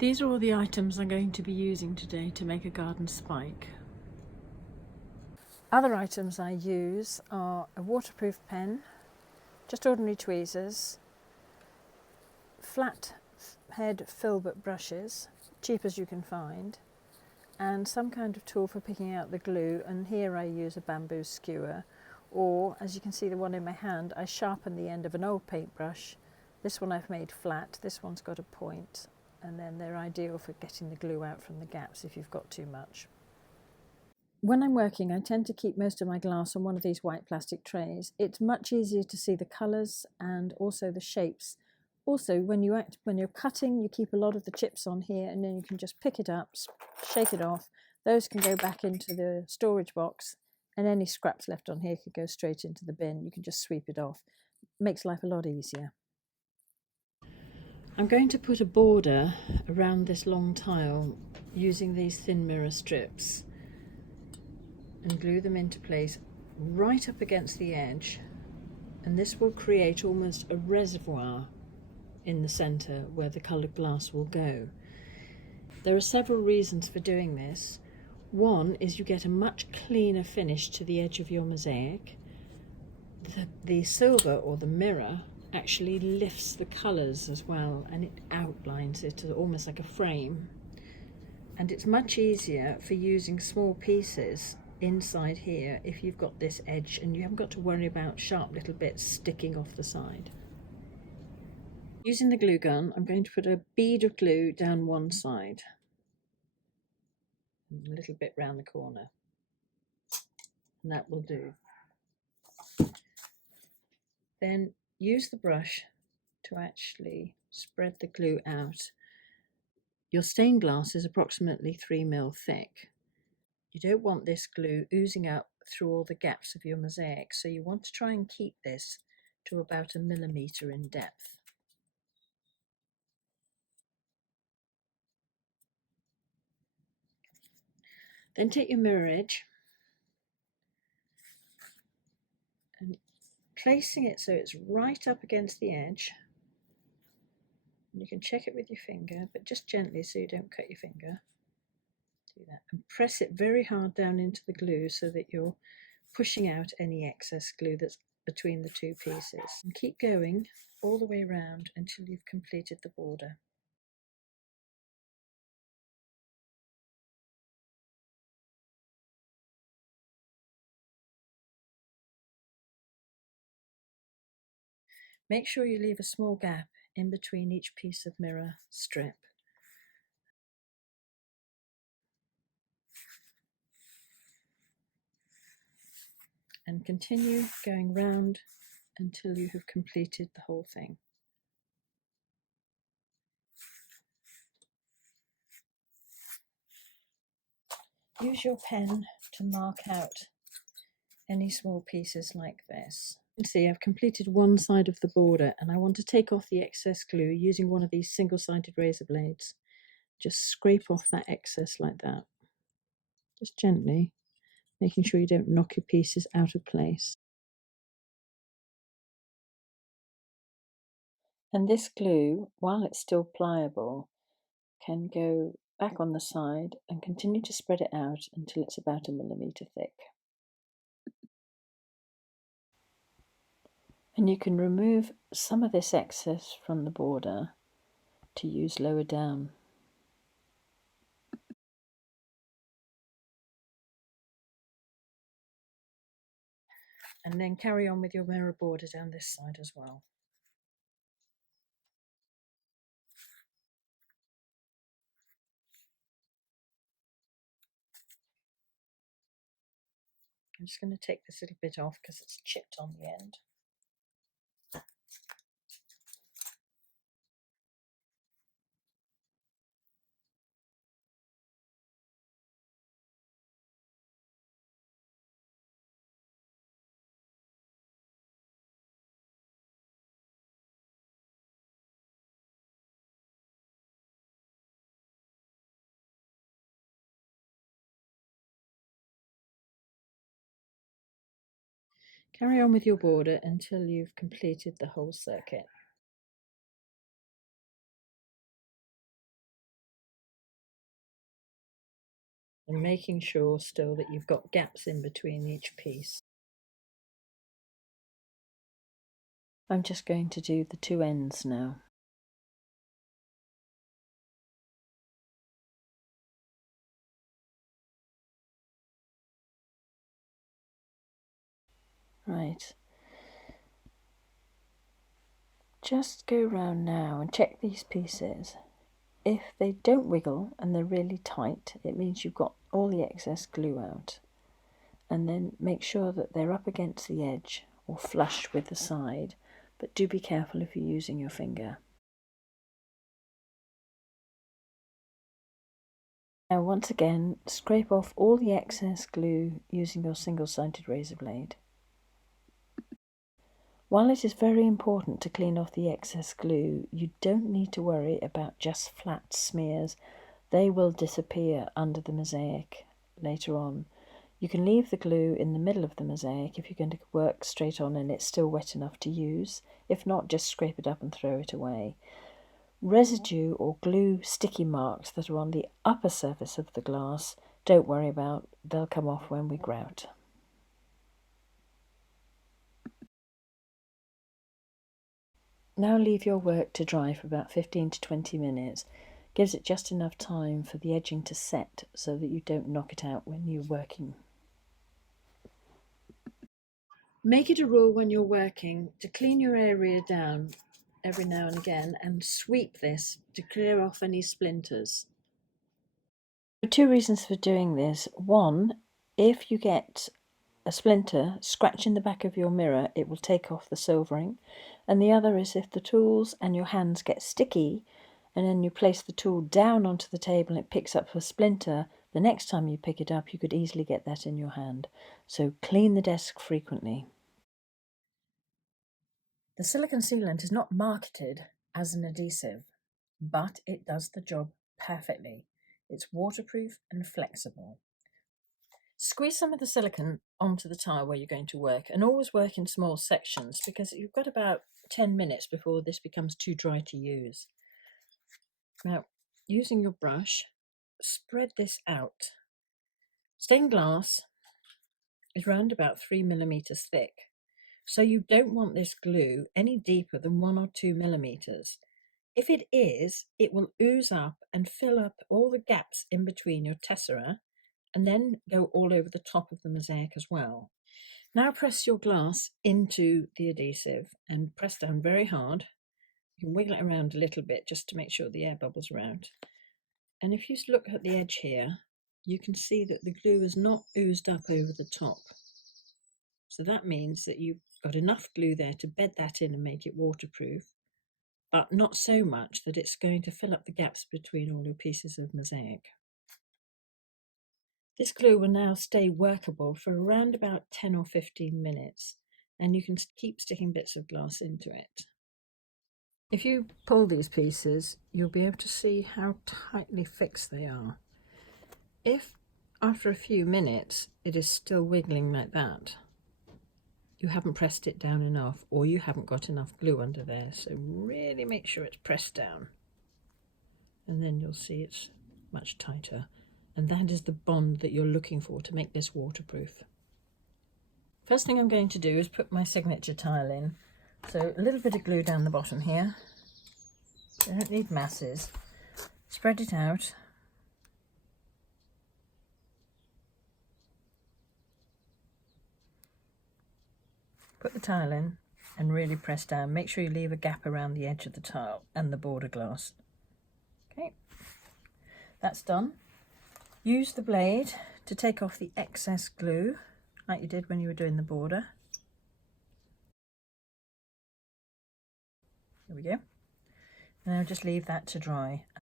These are all the items I'm going to be using today to make a garden spike. Other items I use are a waterproof pen, just ordinary tweezers, flat head filbert brushes, cheap as you can find, and some kind of tool for picking out the glue, and here I use a bamboo skewer, or as you can see the one in my hand, I sharpen the end of an old paintbrush. This one I've made flat, this one's got a point, and then they're ideal for getting the glue out from the gaps if you've got too much. When I'm working, I tend to keep most of my glass on one of these white plastic trays. It's much easier to see the colours and also the shapes. Also, when you're cutting, you keep a lot of the chips on here, and then you can just pick it up, shake it off. Those can go back into the storage box, and any scraps left on here could go straight into the bin. You can just sweep it off. Makes life a lot easier. I'm going to put a border around this long tile using these thin mirror strips and glue them into place right up against the edge, and this will create almost a reservoir in the centre where the coloured glass will go. There are several reasons for doing this. One is you get a much cleaner finish to the edge of your mosaic. The silver or the mirror actually lifts the colours as well, and it outlines it almost like a frame. And it's much easier for using small pieces inside here if you've got this edge and you haven't got to worry about sharp little bits sticking off the side. Using the glue gun, I'm going to put a bead of glue down one side and a little bit round the corner, and that will do. Then use the brush to actually spread the glue out. Your stained glass is approximately 3 mil thick. You don't want this glue oozing up through all the gaps of your mosaic, so you want to try and keep this to about 1 millimetre in depth. Then take your mirror edge and placing it so it's right up against the edge. And you can check it with your finger, but just gently so you don't cut your finger. Do that and press it very hard down into the glue so that you're pushing out any excess glue that's between the two pieces. And keep going all the way around until you've completed the border. Make sure you leave a small gap in between each piece of mirror strip. And continue going round until you have completed the whole thing. Use your pen to mark out any small pieces like this. You can see I've completed one side of the border, and I want to take off the excess glue using one of these single-sided razor blades. Just scrape off that excess like that, just gently, making sure you don't knock your pieces out of place. And this glue, while it's still pliable, can go back on the side and continue to spread it out until it's about 1 millimetre thick. And you can remove some of this excess from the border to use lower down. And then carry on with your mirror border down this side as well. I'm just going to take this little bit off because it's chipped on the end. Carry on with your border until you've completed the whole circuit. and making sure still that you've got gaps in between each piece. I'm just going to do the two ends now. Right. Just go round now and check these pieces. If they don't wiggle and they're really tight, it means you've got all the excess glue out. And then make sure that they're up against the edge or flush with the side, but do be careful if you're using your finger. Now once again, scrape off all the excess glue using your single-sided razor blade. While it is very important to clean off the excess glue, you don't need to worry about just flat smears. They will disappear under the mosaic later on. You can leave the glue in the middle of the mosaic if you're going to work straight on and it's still wet enough to use. If not, just scrape it up and throw it away. Residue or glue sticky marks that are on the upper surface of the glass, don't worry about, they'll come off when we grout. Now leave your work to dry for about 15 to 20 minutes. Gives it just enough time for the edging to set so that you don't knock it out when you're working. Make it a rule when you're working to clean your area down every now and again and sweep this to clear off any splinters. There are two reasons for doing this. One, if you get a splinter scratch in the back of your mirror, it will take off the silvering. And the other is if the tools and your hands get sticky and then you place the tool down onto the table and it picks up a splinter, the next time you pick it up you could easily get that in your hand. So clean the desk frequently. The silicone sealant is not marketed as an adhesive, but it does the job perfectly. It's waterproof and flexible. Squeeze some of the silicone onto the tile where you're going to work, and always work in small sections because you've got about 10 minutes before this becomes too dry to use. Now, using your brush, spread this out. Stained glass is round about 3 millimeters thick, so you don't want this glue any deeper than 1 or 2 millimeters. If it is, it will ooze up and fill up all the gaps in between your tessera and then go all over the top of the mosaic as well. Now press your glass into the adhesive and press down very hard. You can wiggle it around a little bit just to make sure the air bubbles are out. And if you look at the edge here, you can see that the glue is not oozed up over the top. So that means that you've got enough glue there to bed that in and make it waterproof, but not so much that it's going to fill up the gaps between all your pieces of mosaic. This glue will now stay workable for around about 10 or 15 minutes, and you can keep sticking bits of glass into it. If you pull these pieces, you'll be able to see how tightly fixed they are. If after a few minutes it is still wiggling like that, you haven't pressed it down enough, or you haven't got enough glue under there. So really make sure it's pressed down, and then you'll see it's much tighter. And that is the bond that you're looking for to make this waterproof. First thing I'm going to do is put my signature tile in. So a little bit of glue down the bottom here. You don't need masses. Spread it out. Put the tile in and really press down. Make sure you leave a gap around the edge of the tile and the border glass. Okay, that's done. Use the blade to take off the excess glue like you did when you were doing the border. There we go. And I'll just leave that to dry.